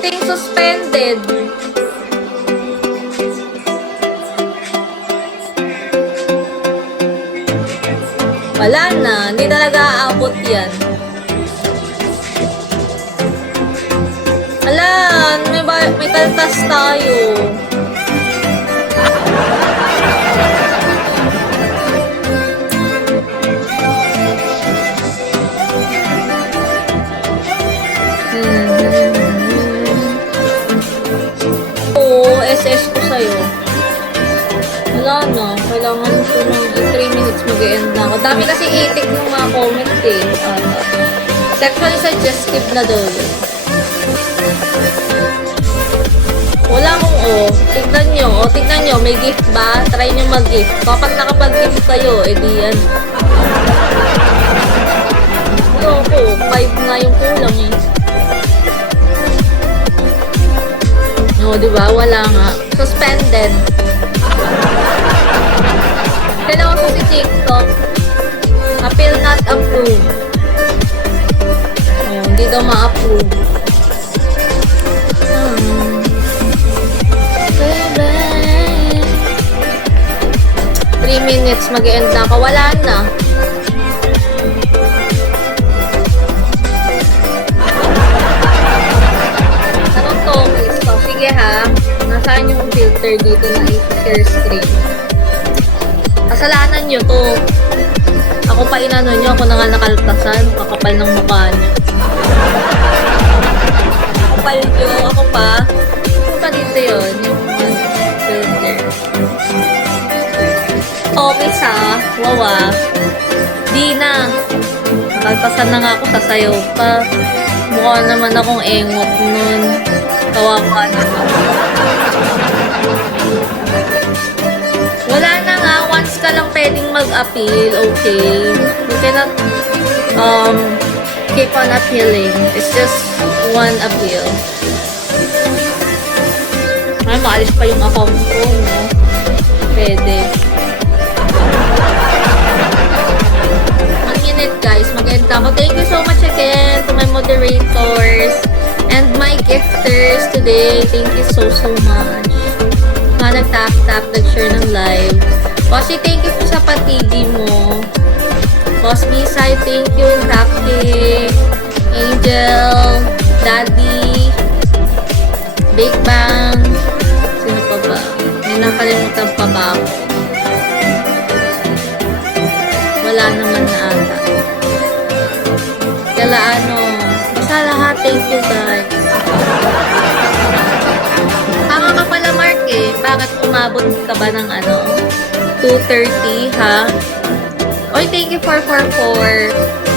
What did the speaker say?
Ting suspended. Wala na. Hindi talaga aabot yan. Ala, may kaltas tayo. SS ko sa'yo. Wala na. Kailangan ko ng 3 minutes mag-e-end na ako. Dami kasi itik ng mga comment eh. Sexually suggestive na daw yun. Wala akong Tignan nyo. Tignan nyo. May gift ba? Try nyo mag-gift. Kapag nakapag-gift kayo, edi yan. Ako, 5 nga yung kulang eh. No, diba? Wala nga. Suspended. Kailangan ko si TikTok. Appeal not approved. Hindi daw ma-approve. 3 minutes mag-e-end na ako. Wala na. Sige ha, nasaan yung filter dito na i-share screen? Kasalanan nyo to. Ako pa inano nyo, ako na nga nakaltasan, kakapal ng mukha nyo. Kapal nyo, ako pa. Ako pa dito yun, yung filter. Okay sa, wawa. Di na. Nakaltasan na nga ako, sasayaw pa. Mukha naman akong engot nun. Kawawa na. Wala na nga. Once ka lang pwedeng mag-appeal, okay? You cannot keep on appealing. It's just one appeal. Ay, maalis pa yung account ko, no? Pwede. 1 minute, guys. Mag-end ako. Thank you so much again to my moderators and my gifters today. Thank you so much. Mga nag-tap-tap, nag-share ng live. Bossy, thank you po sa patigi mo. Boss Bisay, thank you. Happy, Angel, Daddy, Big Bang. Sino pa ba? May nakalimutan pa ba ako? Wala naman na ata. Kala ano, basta lahat, thank you guys. Tama ka pala Mark eh, bakit umabot ka ba ng ano, 2:30 ha? Oy, thank you 444.